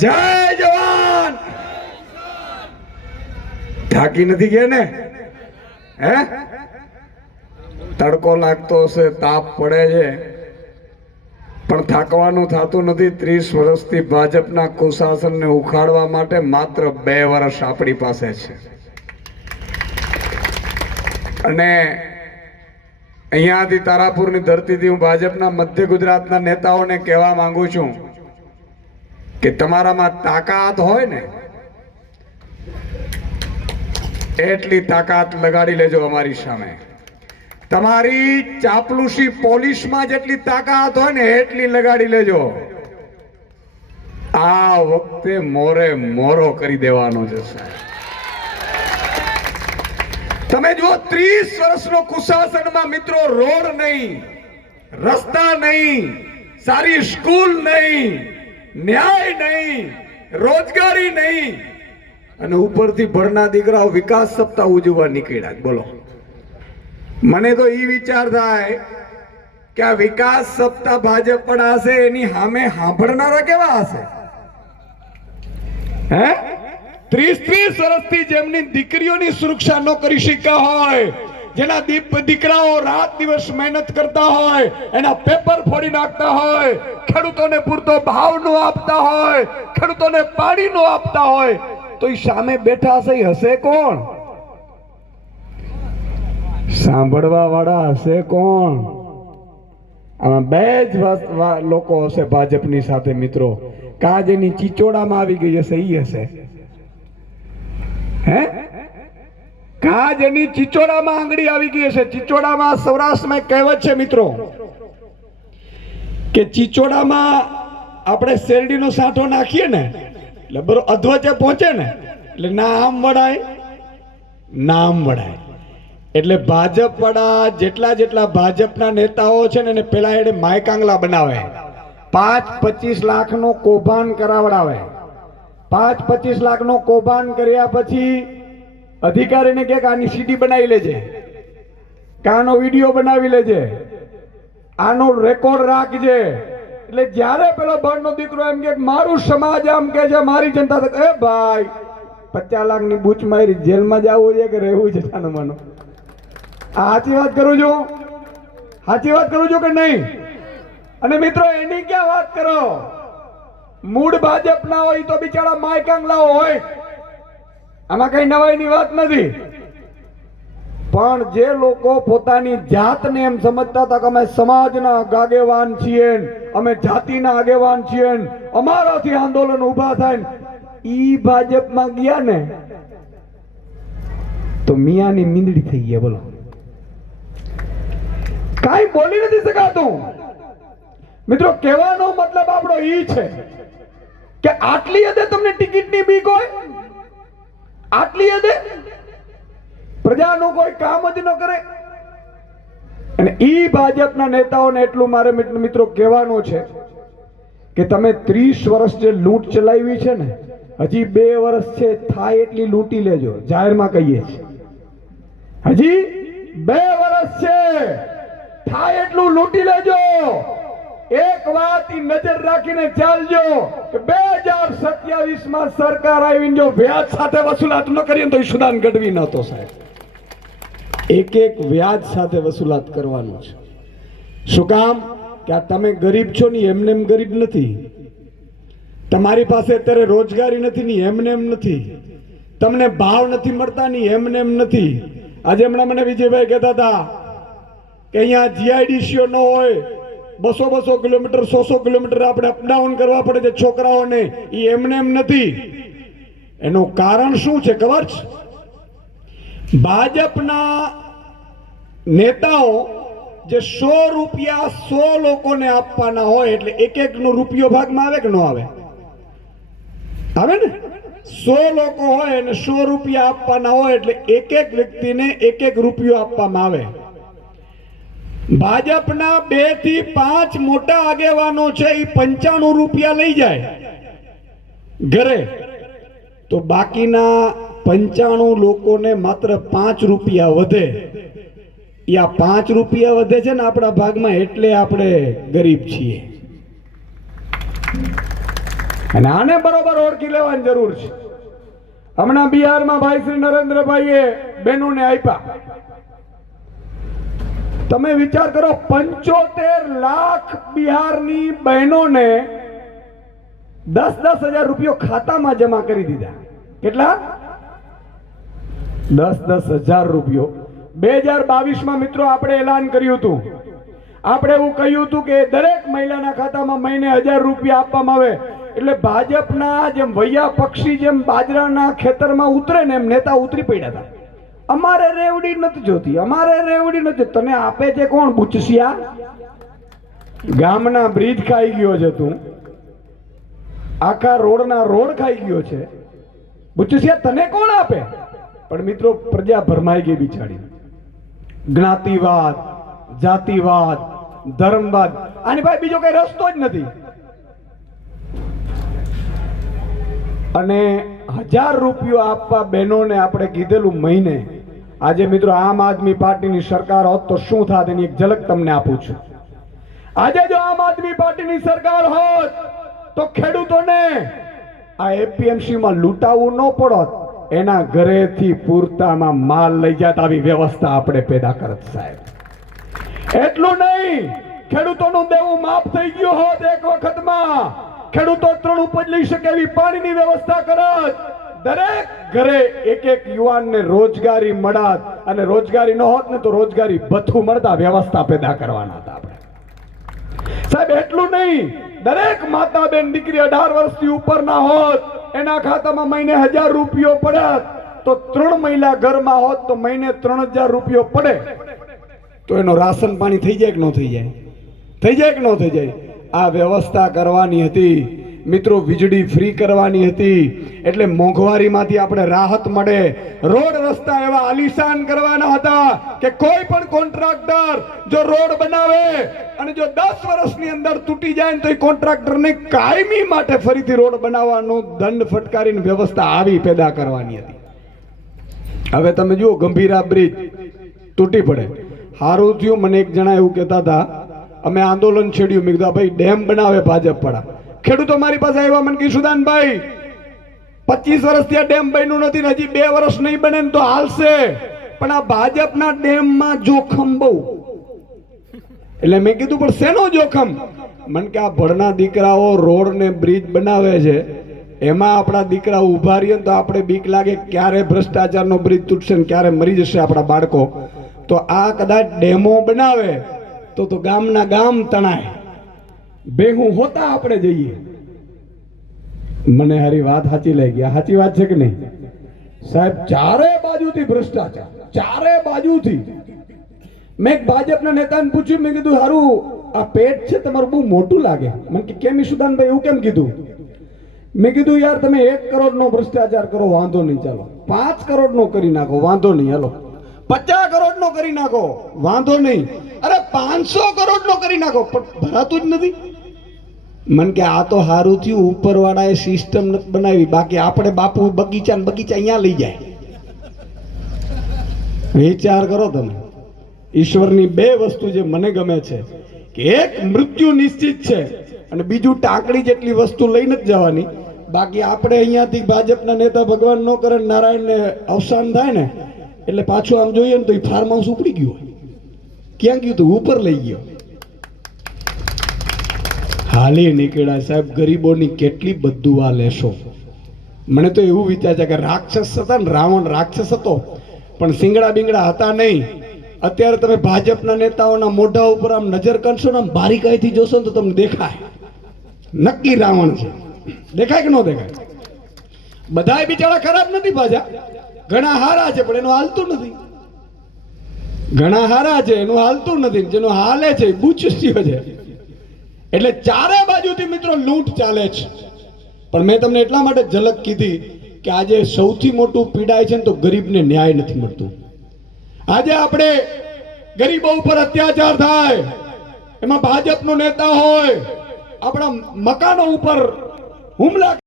જય જવાન! થાકી નથી ગયા ને? હે? તડકો લાગતો હશે, તાપ પડે છે. પણ થાકવાનું થતું નથી. ત્રીસ વર્ષથી ભાજપના કુશાસનને ઉખાડવા માટે માત્ર બે વર્ષ આપણી પાસે છે. અને અહીંયાથી તારાપુરની ધરતીથી હું ભાજપના મધ્ય ગુજરાતના નેતાઓને કહેવા માંગુ છું. કે તમારામાં તાકાત હોય ને, એટલી તાકાત લગાડી લેજો અમારી સામે. તમારી ચાપલુસી પોલીસમાં જેટલી તાકાત હોય ને, એટલી લગાડી લેજો. આ વખતે મોરે મોરો કરી દેવાનો છે, સાહેબ. તમે જુઓ, ત્રીસ વર્ષનો કુશાસનમાં મિત્રો રોડ નહીં, રસ્તા નહીં, સારી સ્કૂલ નહીં ન્યાય નહીં, રોજગારી નહીં. અને ઉપરથી ભણના દીકરાઓ વિકાસ સપ્તાહ ઉજવવા નીકળ્યા. બોલો. મને તો એ વિચાર થાય કે આ વિકાસ સપ્તાહ ભાજપ પણ હશે, એની સામે સાંભળનારા કેવા હશે? હે? ત્રીસ ત્રીસ વર્ષથી જેમની દીકરીઓની સુરક્ષા ન કરી શક્યા હોય જેના દીપ દીકરાઓ રાત દિવસ મહેનત કરતા હોય, એના પેપર ફોડી નાખતા હોય, ખેડૂતોને પૂરતો ભાવ નો આપતા હોય, ખેડૂતોને પાણી નો આપતા હોય, તો એ સામે બેઠા હશે હશે કોણ? સાંભળવા વાળા હશે કોણ? આમાં બે જ લોકો હશે ભાજપની સાથે, મિત્રો. કાજ એની ચીચોડામાં આવી ગઈ હશે એ હશે. હે? કાજ એની ચીચોડામાં આંગળી આવી ગઈ હશે. ચીચોડામાં સૌરાષ્ટ્રમાં કહેવત છે મિત્રો, કે ચીચોડામાં આપણે શેરડીનો સાંઠો નાખીએ ને, એટલે બરો અધવચે પહોંચે ને, એટલે ના આમ વળાય ના આમ વળાય. એટલે ભાજપ વડા જેટલા જેટલા ભાજપના નેતાઓ છે ને, એને પેલા એને માયકાંગલા બનાવે. પાંચ પચીસ લાખનું કૌભાંડ કરાવડાવે. પાંચ પચીસ લાખનું કૌભાંડ કર્યા પછી અધિકારીને કે આની સીડી બનાવી લેજે. કાનો વીડિયો બનાવી લેજે. આનો રેકોર્ડ રાખજે. એટલે જ્યારે પેલો ભણનો દીકરો એમ કે મારું સમાજ આમ કે છે, મારી જનતા એ ભાઈ, પચાસ લાખની બૂચ મારી, જેલમાં જવું છે કે રહેવું છે સાનું માનું. આ સાચી વાત કરું છું? સાચી વાત કરું છું કે નહીં? અને મિત્રો, એની ક્યાં વાત કરો? મૂળ ભાજપના હોય તો બિચારા માયકાંગલા હોય. આમાં કઈ નવાઈની વાત નથી. પણ જે લોકો પોતાની જાતને એમ સમજતા હતા કે અમે સમાજના આગેવાન છીએ, અમે જાતિના આગેવાન છીએ, અમારાથી આંદોલન ઊભા થાય ઈ ભાજપમાં ગયા ને, તો મિયાની મીંદડી થઈ ગયા બોલો. કાંઈ બોલી નથી શકાતું. મિત્રો, કહેવાનો મતલબ આપણો ઈ છે કે આટલી હદે તમને ટિકિટની બીક હોય? આટલી હદે? પ્રજાનું કોઈ કામ જ ન કરે. અને ઈ ભાજપના નેતાઓને એટલું મારે મિત્રો કહેવાનું છે કે તમે ત્રીસ વર્ષ જે લૂંટ ચલાવી છે ને, હજી બે વર્ષ છે, થાય એટલી લૂંટી લેજો, જાહેરમાં કહીએ છીએ. હજી બે વર્ષ છે, થાય એટલું લૂંટી લેજો. એક વાત નજર રાખીને ચાલજો કે બે હજાર સત્યાવીસમાં સરકાર આવીને જો વ્યાજ સાથે વસૂલાત ન કરીએ તો સુદાન ગઢવી નહોતો સાહેબ. એક એક વ્યાજ સાથે વસૂલાત કરવાનું છે. શું કામ? કે આ તમે ગરીબ છો ને એમને એમ ગરીબ નથી. તમારી પાસે અત્યારે રોજગારી નથી ની એમને એમ નથી. તમને ભાવ નથી મળતા ને એમને એમ નથી. આજે હમણાં મને વિજયભાઈ કહેતા હતા કે અહીંયા જીઆઈડીસીઓ ન હોય બસો બસો કિલોમીટર સો સો કિલોમીટર આપણે અપડાઉન કરવા પડે છે છોકરાઓને. એ એમને એમ નથી. એનું કારણ શું છે ખબર છે? ભાજપના નેતાઓ જે સો રૂપિયા સો લોકોને આપવાના હોય એટલે એક એક નો રૂપિયો ભાગમાં આવે કે ન આવે? આવે ને? સો લોકો હોય અને સો રૂપિયા આપવાના હોય એટલે એક એક વ્યક્તિને એક એક રૂપિયો આપવામાં આવે. ભાજપના બેથી પાંચ મોટા આગેવાનો છે એ પંચાણું રૂપિયા લઈ જાય. ઘરે. તો બાકીના પંચાણું લોકોને માત્ર પાંચ રૂપિયા વધે. યા પાંચ રૂપિયા વધે છે ને આપણા ભાગમાં એટલે આપણે ગરીબ છીએ. અને આને બરોબર ઓળખી લેવાની જરૂર છે. હમણાં બિહારમાં ભાઈ શ્રી નરેન્દ્રભાઈએ બહેનોને આપ્યા. તમે વિચાર કરો, પંચોતેર લાખ બિહારની બહેનોને દસ દસ હજાર રૂપિયો ખાતામાં જમા કરી દીધા. કેટલા? દસ દસ હજાર રૂપિયો. બે હજાર બાવીસમાં મિત્રો આપણે એલાન કર્યું હતું. આપણે એવું કહ્યું હતું કે દરેક મહિલાના ખાતામાં મહિને હજાર રૂપિયા આપવામાં આવે. એટલે ભાજપના જેમ વૈયા પક્ષી જેમ બાજરાના ખેતરમાં ઉતરે ને એમ નેતા ઉતરી પડ્યા હતા. અમારે રેવડી નથી જોતી, અમારે રેવડી નથી. તને આપે છે કોણ? બુચસિયા? ગામના બ્રિજ ખાઈ ગયો છે તું. આખા રોડના રોડ ખાઈ ગયો છે. બુચસિયા, તને કોણ આપે? પણ મિત્રો, પ્રજા ભરમાઈ ગઈ બિચારી. જ્ઞાતિવાદ, જાતિવાદ, ધર્મવાદ. આની ભાઈ બીજો કઈ રસ્તો જ નથી. અને હજાર રૂપિયો આપવા બહેનોને આપણે કીધેલું મહિને આજે મિત્રો આમ આદમી પાર્ટીની સરકાર હોત તો શું થાત એની એક ઝલક તમને આપું છું. આજે જો આમ આદમી પાર્ટીની સરકાર હોત તો ખેડૂતોને આ એપીએમસી માં લૂંટાવું ન પડત, એના ઘરેથી પૂરતામાં માલ લઈ જાત આવી વ્યવસ્થા આપણે પેદા કરત સાહેબ. એટલું નહીં, ખેડૂતોનું દેવું માફ થઈ ગયું હોત એક વખતમાં. ખેડૂતો ત્રણ ઉપજ લઈ શકે એવી પાણીની વ્યવસ્થા કરત. દરેક ઘરે એક એક યુવાનને રોજગારી મળત અને રોજગારી ન હોત ને તો રોજગારી ભથ્થું મળતા વ્યવસ્થા પેદા કરવાના હતા આપણે. સાહેબ, એટલું નહીં. દરેક માતા બેન દીકરી અઢાર વર્ષથી ઉપરના હોત, એના ખાતામાં મહિને હજાર રૂપિયો પડત તો ત્રણ મહિલા ઘરમાં હોત તો મહિને ત્રણ હજાર રૂપિયો પડે. તો એનો રાશન પાણી થઈ જાય કે ન થઈ જાય? થઈ જાય કે ન થઈ જાય? આ વ્યવસ્થા કરવાની હતી. મિત્રો, વીજળી ફ્રી કરવાની હતી. એટલે મોંઘવારીમાંથી આપણે રાહત મળે. રોડ રસ્તા એવા આલિશાન કરવાના હતા કે કોઈ પણ કોન્ટ્રાક્ટર જો રોડ બનાવે અને જો દસ વર્ષની અંદર તૂટી જાય ને તો એ કોન્ટ્રાક્ટરને કાયમી માટે ફરીથી રોડ બનાવવાનો દંડ ફટકારીને વ્યવસ્થા આવી પેદા કરવાની હતી. હવે તમે જુઓ ગંભીરા બ્રિજ તૂટી પડે. સારું થયું, મને એક જણા એવું કહેતા હતા, અમે આંદોલન છેડ્યું. મેં કીધું ભાઈ ડેમ બનાવે ભાજપ પડા ખેડૂતો મારી પાસે આવ્યા, મને કીધું, સુદાનભાઈ પચીસ વર્ષથી આ ડેમ બન્યું નથી હજી બે વર્ષ નહીં બને તો હાલશે. પણ આ ભાજપના ડેમમાં જોખમ બહુ. એટલે મેં કીધું, પણ શેનો જોખમ? મને કે આ ભણના દીકરાઓ રોડ ને બ્રિજ બનાવે છે. એમાં આપણા દીકરા ઊભા રહીએ તો આપણે બીક લાગે ક્યારે ભ્રષ્ટાચારનો બ્રિજ તૂટશે ને ક્યારે મરી જશે આપણા બાળકો. તો આ કદાચ ડેમો બનાવે તો તો ગામના ગામ તણાય. ભેગું હોતા આપણે જઈએ. મને હારી વાત સાચી લઈ ગયા સાચી વાત છે કે નહીં? સાહેબ, ચારે બાજુથી ભ્રષ્ટાચાર. ચારે બાજુથી. મેં એક ભાજપના નેતાને પૂછ્યું, મેં કીધું, હારું, આ પેટ છે તમારું, બહુ મોટું લાગે. મને કે, કેમ ઈશુદાનભાઈ એવું કેમ કીધું? મેં કીધું, યાર, તમે એક કરોડનો ભ્રષ્ટાચાર કરો, વાંધો નહીં, ચાલો. પાંચ કરોડનો કરી નાખો, વાંધો નહીં, હાલો. પચાસ કરોડનો કરી નાખો, વાંધો નહીં. અરે, પાંચસો કરોડનો કરી નાખો, પણ ભરાતું જ નથી. મન કે આ તો સારું થયું, ઉપરવાળાએ સિસ્ટમ નથી બનાવી. બાકી આપણે બાપુ બગીચા ને બગીચા અહીંયા લઈ જાય. વિચાર કરો તમે. ઈશ્વરની બે વસ્તુ જે મને ગમે છે કે એક મૃત્યુ નિશ્ચિત છે અને બીજું ટાંકડી જેટલી વસ્તુ લઈને જ જવાની. બાકી આપણે અહીંયાથી ભાજપના નેતા ભગવાન ન કરે નારાયણને અવસાન થાય ને, એટલે પાછું આમ જોઈએ ને તો એ ફાર્મ હાઉસ ઉપડી ગયું ક્યાં ગયું તું? ઉપર લઈ ગયો. હાલી નીકળ્યા સાહેબ, ગરીબોની કેટલી બદુઆ લેશો? મને તો એવું વિચાર છે કે રાક્ષસ હતા ને, રાવણ રાક્ષસ હતો, પણ સિંગડા બિંગડા હતા નહીં. અત્યારે તમે ભાજપના નેતાઓના મોઢા ઉપર આમ નજર કરશો ને, આમ બારીકાઈથી જોશો ને તો તમને દેખાય. નક્કી રાવણ છે. દેખાય કે ન દેખાય? બધાય બિચારા ખરાબ નથી પાછા ઘણા હારા છે, પણ એનું હાલતું નથી. ઘણા હારા છે, એનું હાલતું નથી. જેનું હાલે છે, એ છે. એટલે ચારે બાજુથી મિત્રો લૂંટ ચાલે છે. પણ મેં તમને એટલા માટે ઝલક કીધી કે આજે સૌથી મોટું પીડાય છે ને તો ગરીબને ન્યાય નથી મળતું. આજે આપણે ગરીબો ઉપર અત્યાચાર થાય, એમાં ભાજપનો નેતા હોય, આપણા મકાનો ઉપર હુમલા